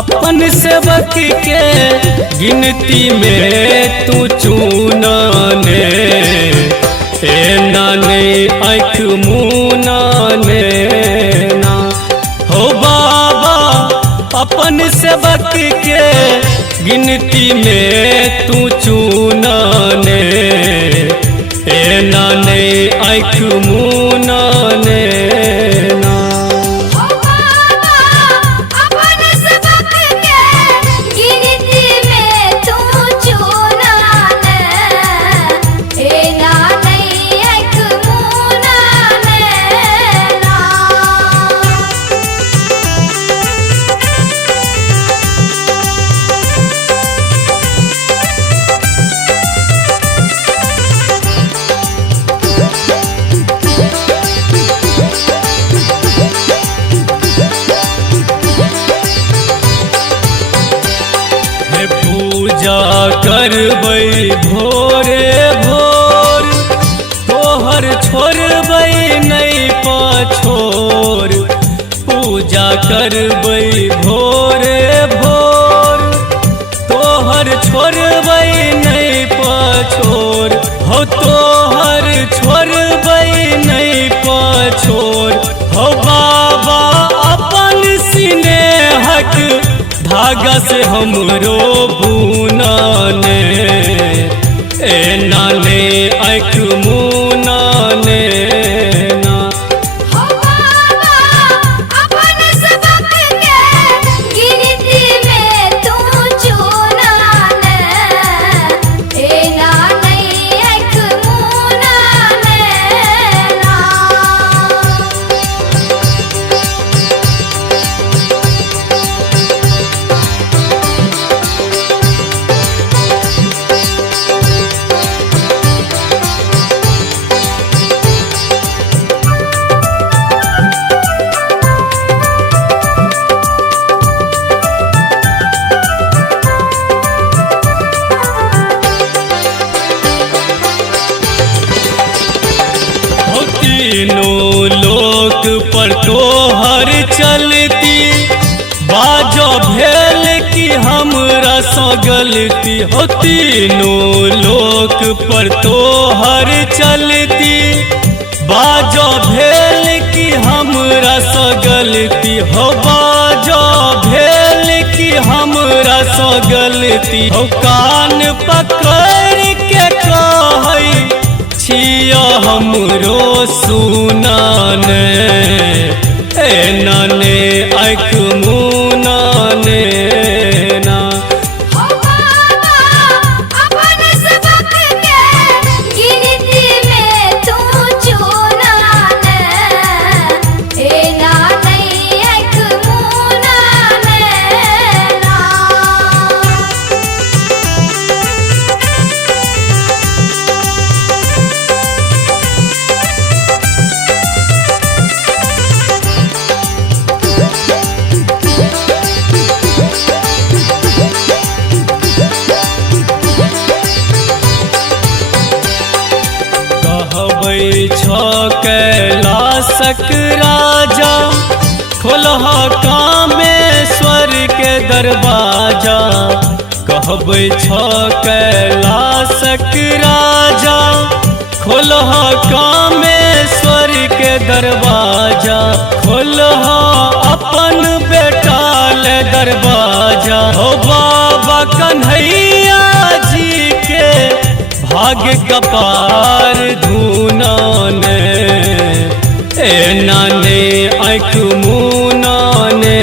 अपन सेवक के गिनती में तू चुनाने नाने आँख मुनाने ना हो बाबा अपन सेवक के गिनती में तू चुनाने नाने आँख मुनाने ना करबै भोरे भोर तोहर छोड़बै नहीं पछोर पूजा करबै भोरे भोर तोहर छोड़बै नहीं पछोर हो तोहर छोड़बै नहीं पछोर हो बाबा अपन स्नेहक धागा से हमरो बुनाने नाने आँख मुनाने ना हो बाबा अपन सबक के गिनती में तू चुनाने नाने आँख मुनाने ना तीनों लोक पर तोहर चलती बाजो भेल कि हमरा सँ गलती हो तीनों लोक पर तोहर चलती बाजो भेल कि हमरा सँ गलती हो बाजो भेल कि हमरा सँ गलती हो कान पकड़ के कहै छिया हमरो सुनाने नाने आँख मुनाने ना हो बाबा अपन सबक के गिनती में तू चुनाने नाने आँख मुनाने ना कैलाशक राजा खोलहा कामेश्वर के दरवाजा कहबै छ कैलाशक राजा खोलहा कामेश्वर के दरवाजा खोलहा अपन बेटा ले दरवाजा हो बाबा कन्हैया जी के भाग्य कपार धुनाने नाने आँख मुनाने